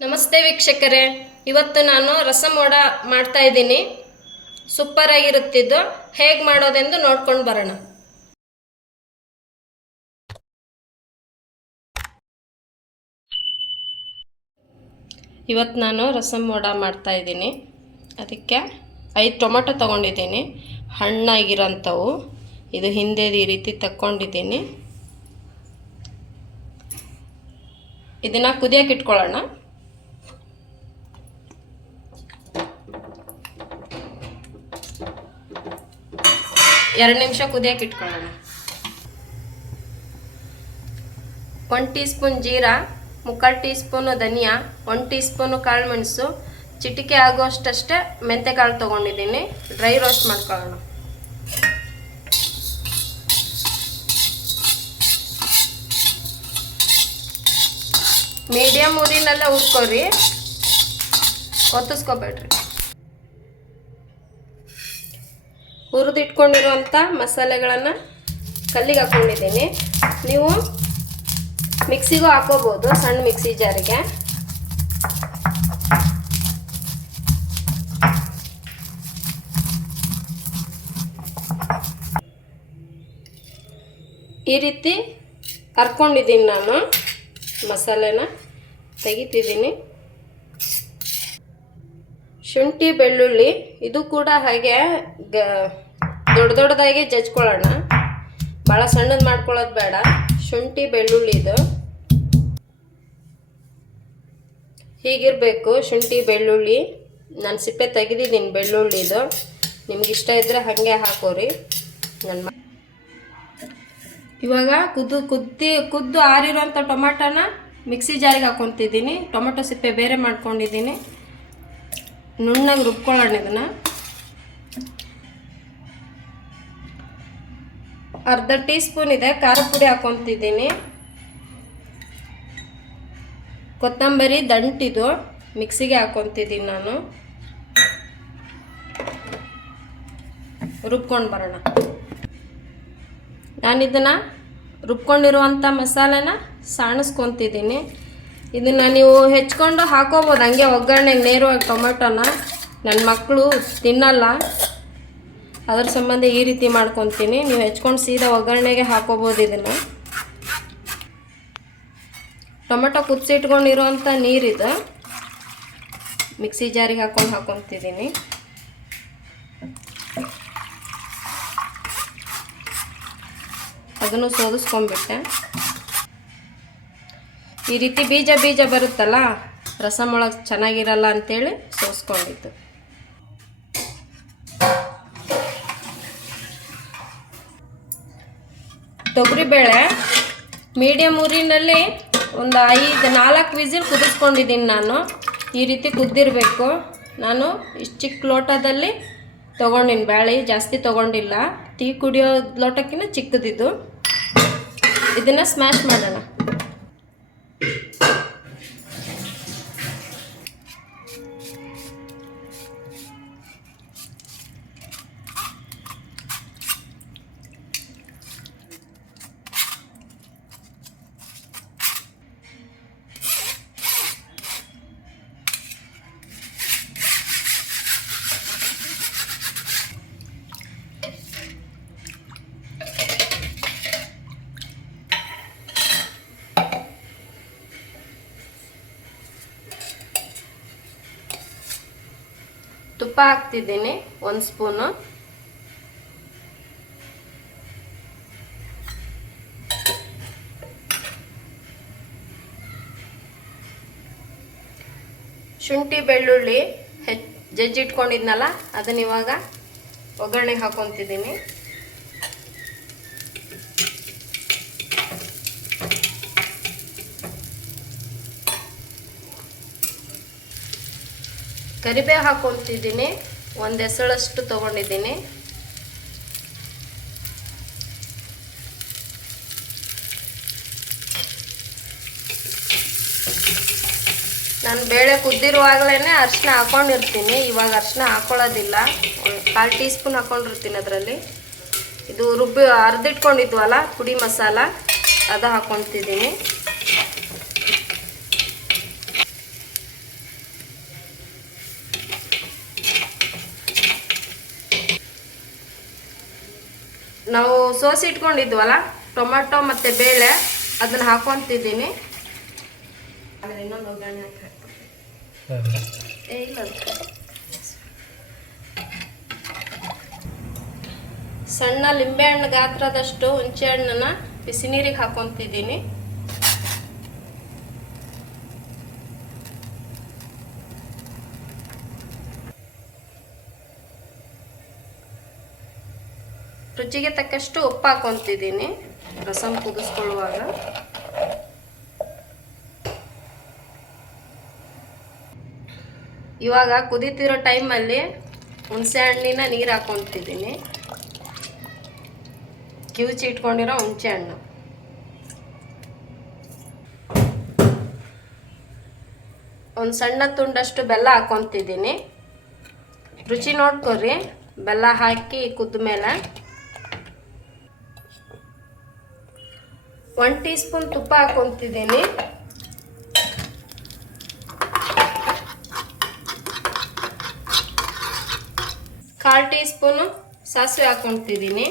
ನಮಸ್ತೆ ವೀಕ್ಷಕರೇ, ಇವತ್ತು ನಾನು ರಸಂ ವಡ ಮಾಡ್ತಾ ಇದ್ದೀನಿ. ಸೂಪರ್ ಆಗಿರುತ್ತಿದ್ದು ಹೇಗೆ ಮಾಡೋದೆಂದು ನೋಡ್ಕೊಂಡು ಬರೋಣ. ಇವತ್ತು ನಾನು ರಸಂ ವಡ ಮಾಡ್ತಾ ಇದ್ದೀನಿ. ಅದಕ್ಕೆ 5 ಟೊಮೆಟೊ ತೊಗೊಂಡಿದ್ದೀನಿ, ಹಣ್ಣಾಗಿರೋಂಥವು. ಇದು ಹಿಂದೆ ಈ ರೀತಿ ತಕ್ಕೊಂಡಿದ್ದೀನಿ. ಇದನ್ನು ಕುದಿಯೋಕೆ ಇಟ್ಕೊಳ್ಳೋಣ. ಎರಡು ನಿಮಿಷ ಕುದಿಯೋಕೆ ಇಟ್ಕೊಳ್ಳೋಣ. 1 ಟೀ ಸ್ಪೂನ್ ಜೀರಾ, 3/4 ಟೀ ಸ್ಪೂನು ಧನಿಯಾ, 1 ಟೀ ಸ್ಪೂನು ಕಾಳು ಮೆಣಸು, ಚಿಟಿಕೆ ಆಗುವಷ್ಟಷ್ಟೇ ಮೆಂತೆಕಾಳು ತೊಗೊಂಡಿದ್ದೀನಿ. ಡ್ರೈ ರೋಸ್ಟ್ ಮಾಡ್ಕೊಳ್ಳೋಣ. ಮೀಡಿಯಮ್ ಊರಿನಲ್ಲೇ ಹುರ್ಕೋರಿ, ಒತ್ತಿಸ್ಕೋಬೇಡ್ರಿ. ಹುರಿದಿಟ್ಕೊಂಡಿರುವಂಥ ಮಸಾಲೆಗಳನ್ನು ಕಲ್ಲಿಗೆ ಹಾಕ್ಕೊಂಡಿದ್ದೀನಿ. ನೀವು ಮಿಕ್ಸಿಗೂ ಹಾಕೋಬೋದು, ಸಣ್ಣ ಮಿಕ್ಸಿ ಜಾರಿಗೆ. ಈ ರೀತಿ ಹರ್ಕೊಂಡಿದ್ದೀನಿ ನಾನು. ಮಸಾಲೆನ ತೆಗಿತಿದ್ದೀನಿ. ಶುಂಠಿ ಬೆಳ್ಳುಳ್ಳಿ ಇದು ಕೂಡ ಹಾಗೆ ದೊಡ್ಡದಾಗಿ ಜಜ್ಕೊಳ್ಳೋಣ. ಭಾಳ ಸಣ್ಣದು ಮಾಡ್ಕೊಳ್ಳೋದು ಬೇಡ. ಶುಂಠಿ ಬೆಳ್ಳುಳ್ಳಿ ಇದು ಹೀಗಿರಬೇಕು. ಶುಂಠಿ ಬೆಳ್ಳುಳ್ಳಿ ನಾನು ಸಿಪ್ಪೆ ತೆಗೆದಿದ್ದೀನಿ ಬೆಳ್ಳುಳ್ಳಿದು. ನಿಮ್ಗೆ ಇಷ್ಟ ಇದ್ದರೆ ಹಾಗೆ ಹಾಕೋರಿ. ಇವಾಗ ಕುದ್ದು ಆರಿರೋಂಥ ಟೊಮೆಟೊನ ಮಿಕ್ಸಿ ಜಾರಿಗೆ ಹಾಕ್ಕೊತಿದ್ದೀನಿ. ಟೊಮೆಟೊ ಸಿಪ್ಪೆ ಬೇರೆ ಮಾಡ್ಕೊಂಡಿದ್ದೀನಿ. ನುಣ್ಣಗೆ ರುಬ್ಕೊಳ್ಳೋಣ. ಇದನ್ನು ಅರ್ಧ ಟೀ ಸ್ಪೂನ್ ಇದೆ ಖಾರ ಪುಡಿ ಹಾಕ್ಕೊತಿದ್ದೀನಿ. ಕೊತ್ತಂಬರಿ ದಂಟಿದು ಮಿಕ್ಸಿಗೆ ಹಾಕ್ಕೊತಿದ್ದೀನಿ ನಾನು. ರುಬ್ಕೊಂಡು ಬರೋಣ. ನಾನಿದನ್ನು ರುಬ್ಕೊಂಡಿರುವಂಥ ಮಸಾಲೆನ ಸಾಣಿಸ್ಕೊತಿದ್ದೀನಿ. ಇದನ್ನು ನೀವು ಹೆಚ್ಕೊಂಡು ಹಾಕೋಬೋದು ಹಂಗೆ ಒಗ್ಗರಣೆಗೆ ನೇರವಾಗಿ ಟೊಮೆಟೊನ. ನನ್ನ ಮಕ್ಕಳು ತಿನ್ನಲ್ಲ, ಅದರ ಸಂಬಂಧ ಈ ರೀತಿ ಮಾಡ್ಕೊತೀನಿ. ನೀವು ಹೆಚ್ಕೊಂಡು ಸೀದಾ ಒಗ್ಗರಣೆಗೆ ಹಾಕೋಬೋದು. ಇದನ್ನು ಟೊಮೆಟೊ ಕುದಿಸಿಟ್ಕೊಂಡಿರುವಂಥ ನೀರಿದು ಮಿಕ್ಸಿ ಜಾರಿಗೆ ಹಾಕ್ಕೊತಿದ್ದೀನಿ. ಅದನ್ನು ಸೋದಿಸ್ಕೊಂಡ್ಬಿಟ್ಟೆ. ಈ ರೀತಿ ಬೀಜ ಬರುತ್ತಲ್ಲ, ರಸಂ ಒಳಗೆ ಚೆನ್ನಾಗಿರಲ್ಲ ಅಂಥೇಳಿ ಸೋಸ್ಕೊಂಡಿತ್ತು. ತೊಗರಿಬೇಳೆ ಮೀಡಿಯಮ್ ಊರಿನಲ್ಲಿ ಒಂದು 4 ವಿಸಿಲ್ ಕುದಿಸ್ಕೊಂಡಿದ್ದೀನಿ ನಾನು. ಈ ರೀತಿ ಕುದ್ದಿರಬೇಕು. ನಾನು ಇಷ್ಟು ಚಿಕ್ಕ ಲೋಟದಲ್ಲಿ ತೊಗೊಂಡಿನಿ ಬೇಳೆ, ಜಾಸ್ತಿ ತೊಗೊಂಡಿಲ್ಲ. ಟೀ ಕುಡಿಯೋ ಲೋಟಕ್ಕಿಂತ ಚಿಕ್ಕದಿದ್ದು. ಇದನ್ನು ಸ್ಮ್ಯಾಶ್ ಮಾಡೋಣ. ತುಪ್ಪ ಹಾಕ್ತಿದ್ದೀನಿ 1 ಸ್ಪೂನು. ಶುಂಠಿ ಬೆಳ್ಳುಳ್ಳಿ ಜಜ್ಜಿಟ್ಕೊಂಡಿದ್ನಲ್ಲ ಅದನ್ನ ಇವಾಗ ಒಗ್ಗರಣೆಗೆ ಹಾಕ್ಕೊತಿದ್ದೀನಿ. ಕರಿಬೇವು ಹಾಕ್ಕೊತಿದ್ದೀನಿ. 1 ಎಸಳಷ್ಟು ತೊಗೊಂಡಿದ್ದೀನಿ. ನಾನು ಬೇಳೆ ಕುದ್ದಿರುವಾಗಲೇ ಅರಿಶಿನ ಹಾಕ್ಕೊಂಡಿರ್ತೀನಿ. ಇವಾಗ ಅರಿಶಿನ ಹಾಕ್ಕೊಳ್ಳೋದಿಲ್ಲ. 1/4 ಟೀ ಸ್ಪೂನ್ ಹಾಕ್ಕೊಂಡಿರ್ತೀನಿ ಅದರಲ್ಲಿ. ಇದು ಅರ್ದಿಟ್ಕೊಂಡಿದ್ವಲ್ಲ ಪುಡಿ ಮಸಾಲ, ಅದು ಹಾಕ್ಕೊತಿದ್ದೀನಿ. ನಾವು ಸೋಸಿ ಇಟ್ಕೊಂಡಿದ್ವಲ್ಲ ಟೊಮೆಟೊ ಮತ್ತು ಬೇಳೆ ಅದನ್ನು ಹಾಕೊತಿದ್ದೀನಿ. ಆಮೇಲೆ ಇನ್ನೊಂದು ಒಗ್ಗರಣೆ ಇಲ್ಲ, ಸಣ್ಣ ಲಿಂಬೆಹಣ್ಣು ಗಾತ್ರದಷ್ಟು ಹುಣಸೆ ಹಣ್ಣನ್ನು ಬಿಸಿ ನೀರಿಗೆ ಹಾಕೊತಿದ್ದೀನಿ. ರುಚಿಗೆ ತಕ್ಕಷ್ಟು ಉಪ್ಪು ಹಾಕೊತಿದ್ದೀನಿ ರಸಂ ಕುದಿಸ್ಕೊಳ್ಳುವಾಗ. ಇವಾಗ ಕುದೀತಿರೋ ಟೈಮಲ್ಲಿ ಹುಣಸೆ ಹಣ್ಣಿನ ನೀರು ಹಾಕೊತಿದ್ದೀನಿ. ಕಿವುಚಿ ಇಟ್ಕೊಂಡಿರೋ ಹುಣಸೆ ಹಣ್ಣು, ಒಂದು ಸಣ್ಣ ತುಂಡಷ್ಟು ಬೆಲ್ಲ ಹಾಕೊತಿದ್ದೀನಿ. ರುಚಿ ನೋಡ್ಕೊರಿ. ಬೆಲ್ಲ ಹಾಕಿ ಕುದ್ದ ಮೇಲೆ 1 ಟೀ ಸ್ಪೂನ್ ತುಪ್ಪ ಹಾಕೊತಿದ್ದೀನಿ. ಕಾಲು ಟೀ ಸ್ಪೂನು ಸಾಸಿವೆ ಹಾಕೊತಿದ್ದೀನಿ.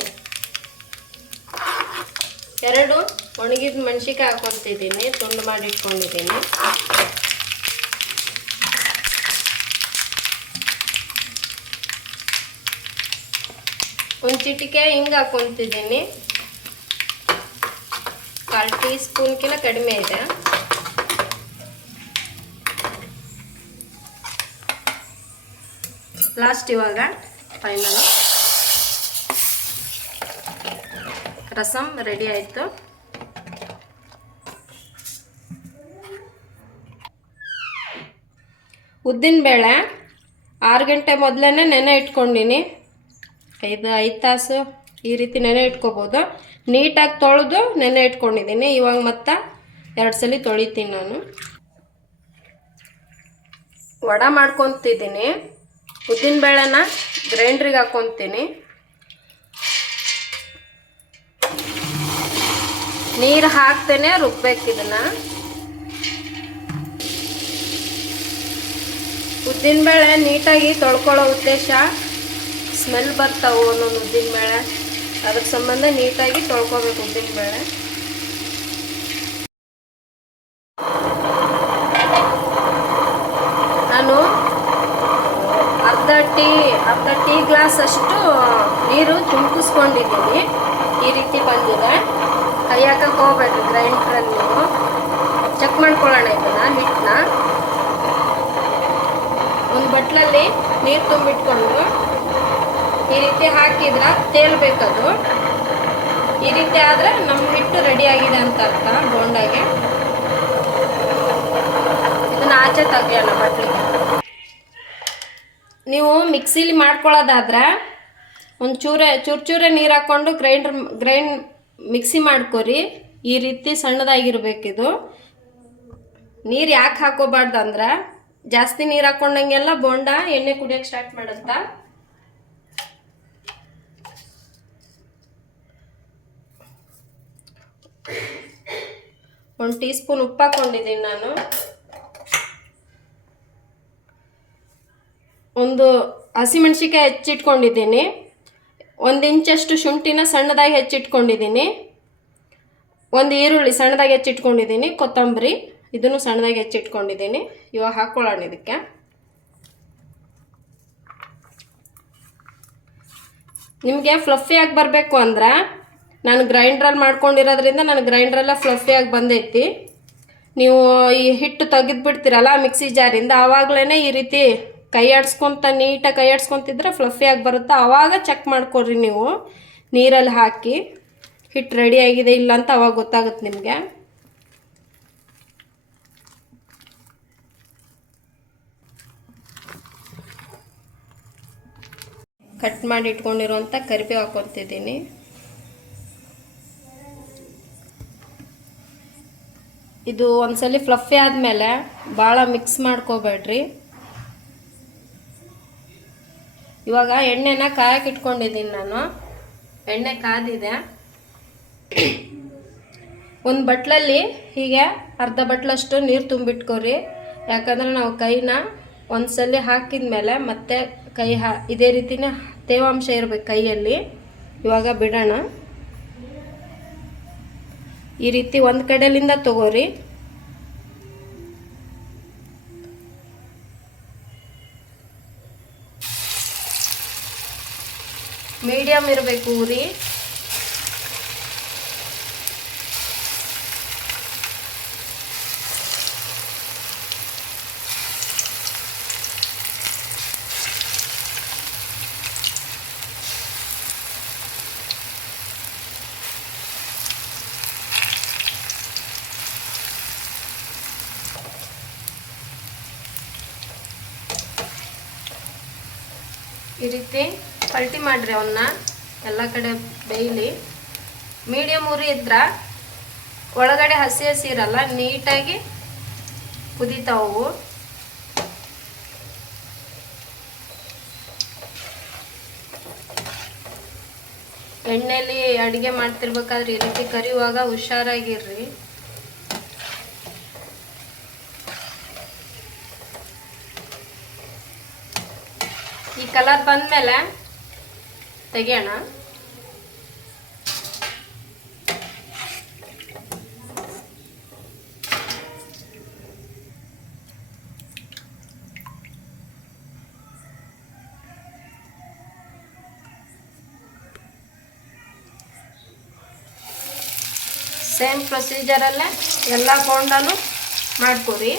2 ಒಣಗಿದ ಮೆಣಸಿನ್ಕಾಯಿ ಹಾಕೊತಿದ್ದೀನಿ, ತುಂಡು ಮಾಡಿ ಇಟ್ಕೊಂಡಿದ್ದೀನಿ. ಒಂದು ಚಿಟಿಕೆ ಹಿಂಗೆ ಹಾಕೊತಿದ್ದೀನಿ. 1/4 ಟೀ ಸ್ಪೂನ್ಕಿಂತ ಕಡಿಮೆ ಇದೆ. ಲಾಸ್ಟ್ ಇವಾಗ ಫೈನಲ್ ರಸಮ್ ರೆಡಿ ಆಯಿತು. ಉದ್ದಿನಬೇಳೆ 6 ಗಂಟೆ ಮೊದಲೇ ನೆನೆ ಇಟ್ಕೊಂಡಿನಿ. 5 ತಾಸು ಈ ರೀತಿ ನೆನೆ ಇಟ್ಕೋಬೋದು. ನೀಟಾಗಿ ತೊಳೆದು ನೆನೆ ಇಟ್ಕೊಂಡಿದ್ದೀನಿ. ಇವಾಗ ಮತ್ತೆ 2 ಸಲ ತೊಳಿತೀನಿ ನಾನು. ವಡೆ ಮಾಡ್ಕೊತಿದ್ದೀನಿ. ಉದ್ದಿನಬೇಳೆನ ಗ್ರೈಂಡ್ರಿಗೆ ಹಾಕ್ಕೊತೀನಿ. ನೀರು ಹಾಕ್ತೇನೆ ರುಬ್ಬೇಕು ಇದನ್ನು. ಉದ್ದಿನಬೇಳೆ ನೀಟಾಗಿ ತೊಳ್ಕೊಳ್ಳೋ ಉದ್ದೇಶ ಸ್ಮೆಲ್ ಬರ್ತಾವೆ ಒಂದೊಂದು ಉದ್ದಿನಬೇಳೆ, ಅದ್ರ ಸಂಬಂಧ ನೀಟಾಗಿ ತೊಳ್ಕೊಬೇಕು ಉದ್ದಿನಬೇಳೆ. ನಾನು ಅರ್ಧ ಟೀ ಗ್ಲಾಸ್ ಅಷ್ಟು ನೀರು ಚುಮ್ಕಿಸ್ಕೊಂಡಿದ್ದೀನಿ. ಈ ರೀತಿ ಬಂದಿದೆ. ಕೈ ಹಾಕಕ್ಕೆ ಹೋಗ್ಬೇಡ್ರಿ ಗ್ರೈಂಡ್ರಲ್ಲಿ. ನೀವು ಚೆಕ್ ಮಾಡ್ಕೊಳ್ಳೋಣ ಇದನ್ನು. ಹಿಟ್ಟನ್ನ ಒಂದು ಬಟ್ಲಲ್ಲಿ ನೀರು ತುಂಬಿಟ್ಕೊಂಡು ಈ ರೀತಿ ಹಾಕಿದ್ರೆ ತೇಲ್ಬೇಕದು. ಈ ರೀತಿ ಆದರೆ ನಮ್ಮ ಹಿಟ್ಟು ರೆಡಿಯಾಗಿದೆ ಅಂತ ಅರ್ಥ ಬೋಂಡಾಗೆ. ಇದನ್ನು ಆಚೆ ತೆಗಿಯೋಣ ಬಟ್ಲಿಗೆ. ನೀವು ಮಿಕ್ಸಿಲಿ ಮಾಡ್ಕೊಳ್ಳೋದಾದ್ರೆ ಒಂದು ಚೂರೇ ನೀರು ಹಾಕ್ಕೊಂಡು ಗ್ರೈಂಡ್ ಮಿಕ್ಸಿ ಮಾಡ್ಕೊರಿ. ಈ ರೀತಿ ಸಣ್ಣದಾಗಿರ್ಬೇಕಿದು. ನೀರು ಯಾಕೆ ಹಾಕೋಬಾರ್ದು ಅಂದ್ರೆ ಜಾಸ್ತಿ ನೀರು ಹಾಕ್ಕೊಂಡಂಗೆಲ್ಲ ಬೋಂಡ ಎಣ್ಣೆ ಕುಡಿಯೋಕ್ಕೆ ಸ್ಟಾರ್ಟ್ ಮಾಡುತ್ತಾ. ಒಂದು ಟೀ ಸ್ಪೂನ್ ಉಪ್ಪು ಹಾಕ್ಕೊಂಡಿದ್ದೀನಿ ನಾನು. ಒಂದು ಹಸಿಮೆಣ್ಸಿಕಾಯಿ ಹೆಚ್ಚಿಟ್ಕೊಂಡಿದ್ದೀನಿ. 1 ಇಂಚಷ್ಟು ಶುಂಠಿನ ಸಣ್ಣದಾಗಿ ಹೆಚ್ಚಿಟ್ಕೊಂಡಿದ್ದೀನಿ. 1 ಈರುಳ್ಳಿ ಸಣ್ಣದಾಗಿ ಹೆಚ್ಚಿಟ್ಕೊಂಡಿದ್ದೀನಿ. ಕೊತ್ತಂಬರಿ ಇದನ್ನು ಸಣ್ಣದಾಗಿ ಹೆಚ್ಚಿಟ್ಕೊಂಡಿದ್ದೀನಿ. ಇವಾಗ ಹಾಕ್ಕೊಳ್ಳೋಣ ಇದಕ್ಕೆ. ನಿಮಗೆ ಫ್ಲಫಿಯಾಗಿ ಬರಬೇಕು ಅಂದ್ರೆ ನಾನು ಗ್ರೈಂಡ್ರಲ್ಲಿ ಮಾಡ್ಕೊಂಡಿರೋದ್ರಿಂದ ನಾನು ಗ್ರೈಂಡ್ರಲ್ಲ ಫ್ಲಫಿಯಾಗಿ ಬಂದೈತಿ. ನೀವು ಈ ಹಿಟ್ಟು ತೆಗೆದುಬಿಡ್ತೀರಲ್ಲ ಮಿಕ್ಸಿ ಜಾರಿಂದ, ಆವಾಗಲೇ ಈ ರೀತಿ ನೀಟಾಗಿ ಕೈ ಆಡಿಸ್ಕೊತಿದ್ರೆ ಫ್ಲಫಿಯಾಗಿ ಬರುತ್ತೆ. ಆವಾಗ ಚೆಕ್ ಮಾಡ್ಕೊಡ್ರಿ ನೀವು ನೀರಲ್ಲಿ ಹಾಕಿ ಹಿಟ್ಟು ರೆಡಿ ಆಗಿದೆ ಇಲ್ಲ ಅಂತ. ಅವಾಗ ಗೊತ್ತಾಗುತ್ತೆ ನಿಮಗೆ. ಕಟ್ ಮಾಡಿ ಇಟ್ಕೊಂಡಿರುವಂಥ ಕರಿಬೇವು ಹಾಕ್ಕೊತಿದ್ದೀನಿ. ಇದು ಒಂದ್ಸಲಿ ಫ್ಲಫಿ ಆದಮೇಲೆ ಭಾಳ ಮಿಕ್ಸ್ ಮಾಡ್ಕೋಬೇಡ್ರಿ. ಇವಾಗ ಎಣ್ಣೆನ ಕಾಯಕ್ಕೆ ಇಟ್ಕೊಂಡಿದ್ದೀನಿ ನಾನು. ಎಣ್ಣೆ ಕಾದಿದೆ. ಒಂದು ಬಟ್ಲಲ್ಲಿ ಹೀಗೆ ಅರ್ಧ ಬಟ್ಲಷ್ಟು ನೀರು ತುಂಬಿಟ್ಕೊರಿ. ಯಾಕಂದರೆ ನಾವು ಕೈನ ಒಂದ್ಸಲಿ ಹಾಕಿದ ಮೇಲೆ ಮತ್ತೆ ಇದೇ ರೀತಿನೇ ತೇವಾಂಶ ಇರಬೇಕು ಕೈಯಲ್ಲಿ. ಇವಾಗ ಬಿಡೋಣ. ಈ ರೀತಿ ಒಂದು ಕಡೆಯಿಂದ ತಗೋರಿ. ಮೀಡಿಯಮ್ ಇರಬೇಕು ಉರಿ. ಈ ರೀತಿ ಪಲ್ಟಿ ಮಾಡ್ರಿ ಅವನ್ನ ಎಲ್ಲ ಕಡೆ ಬೇಯಲಿ. ಮೀಡಿಯಮ್ ಉರಿ ಇದ್ರೆ ಒಳಗಡೆ ಹಸಿ ಹಸಿ ಇರಲ್ಲ, ನೀಟಾಗಿ ಕುದೀತಾವು. ಎಣ್ಣೆಲಿ ಅಡುಗೆ ಮಾಡ್ತಿರ್ಬೇಕಾದ್ರೆ ಈ ರೀತಿ ಕರಿಯುವಾಗ ಹುಷಾರಾಗಿರ್ರಿ. ಈ ಕಲರ್ ಬಂದ್ಮೇಲೆ ತೆಗಿಯೋಣ. ಸೇಮ್ ಪ್ರೊಸೀಜರಲ್ಲೇ ಎಲ್ಲ ಬೋಂಡನು ಮಾಡ್ಕೊರಿ.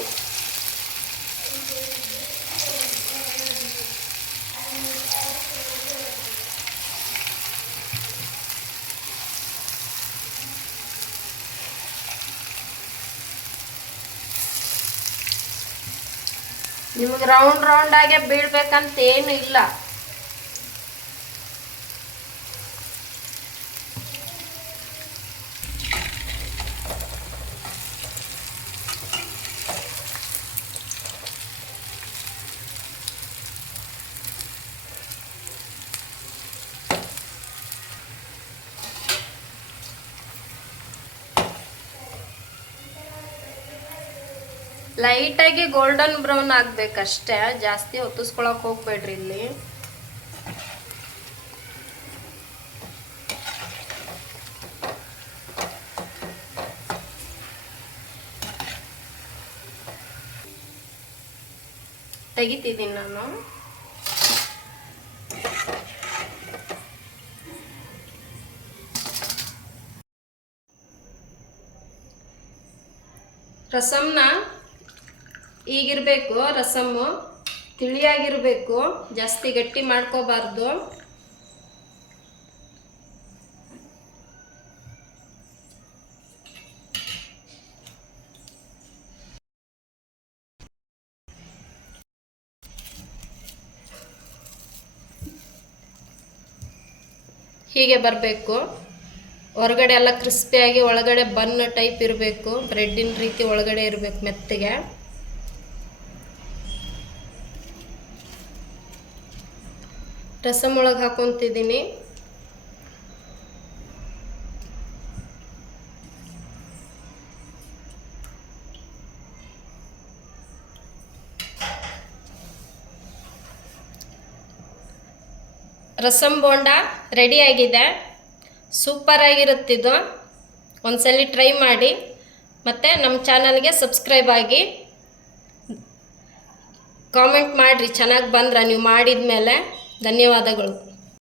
ನಿಮಗೆ ರೌಂಡ್ ರೌಂಡ್ ಆಗಿ ಬೀಳ್ಬೇಕಂತ ಏನು ಇಲ್ಲ. ಲೈಟಾಗಿ ಗೋಲ್ಡನ್ ಬ್ರೌನ್ ಆಗಬೇಕಷ್ಟೇ, ಜಾಸ್ತಿ ಹೊತ್ತಿಸ್ಕೊಳಕ್ಕೆ ಹೋಗ್ಬೇಡ್ರಿ. ಇಲ್ಲಿ ತೆಗಿತಿದ್ದೀನಿ ನಾನು. ರಸಮ್ನ ಈಗಿರಬೇಕು, ರಸಮ್ಮು ತಿಳಿಯಾಗಿರಬೇಕು, ಜಾಸ್ತಿ ಗಟ್ಟಿ ಮಾಡ್ಕೋಬಾರ್ದು. ಹೀಗೆ ಬರಬೇಕು. ಹೊರಗಡೆ ಎಲ್ಲ ಕ್ರಿಸ್ಪಿಯಾಗಿ ಒಳಗಡೆ ಬನ್ ಟೈಪ್ ಇರಬೇಕು, ಬ್ರೆಡ್ಡಿನ ರೀತಿ ಒಳಗಡೆ ಇರಬೇಕು ಮೆತ್ತಗೆ. ರಸಮ್ ಒಳಗೆ ಹಾಕೊತಿದ್ದೀನಿ. ರಸಮ್ ಬೋಂಡ ರೆಡಿಯಾಗಿದೆ. ಸೂಪರಾಗಿರುತ್ತಿದ್ದು. ಒಂದ್ಸಲಿ ಟ್ರೈ ಮಾಡಿ. ಮತ್ತು ನಮ್ಮ ಚಾನಲ್ಗೆ ಸಬ್ಸ್ಕ್ರೈಬ್ ಆಗಿ ಕಾಮೆಂಟ್ ಮಾಡಿರಿ ಚೆನ್ನಾಗಿ ಬಂದ್ರೆ ನೀವು ಮಾಡಿದ ಮೇಲೆ. ಧನ್ಯವಾದಗಳು.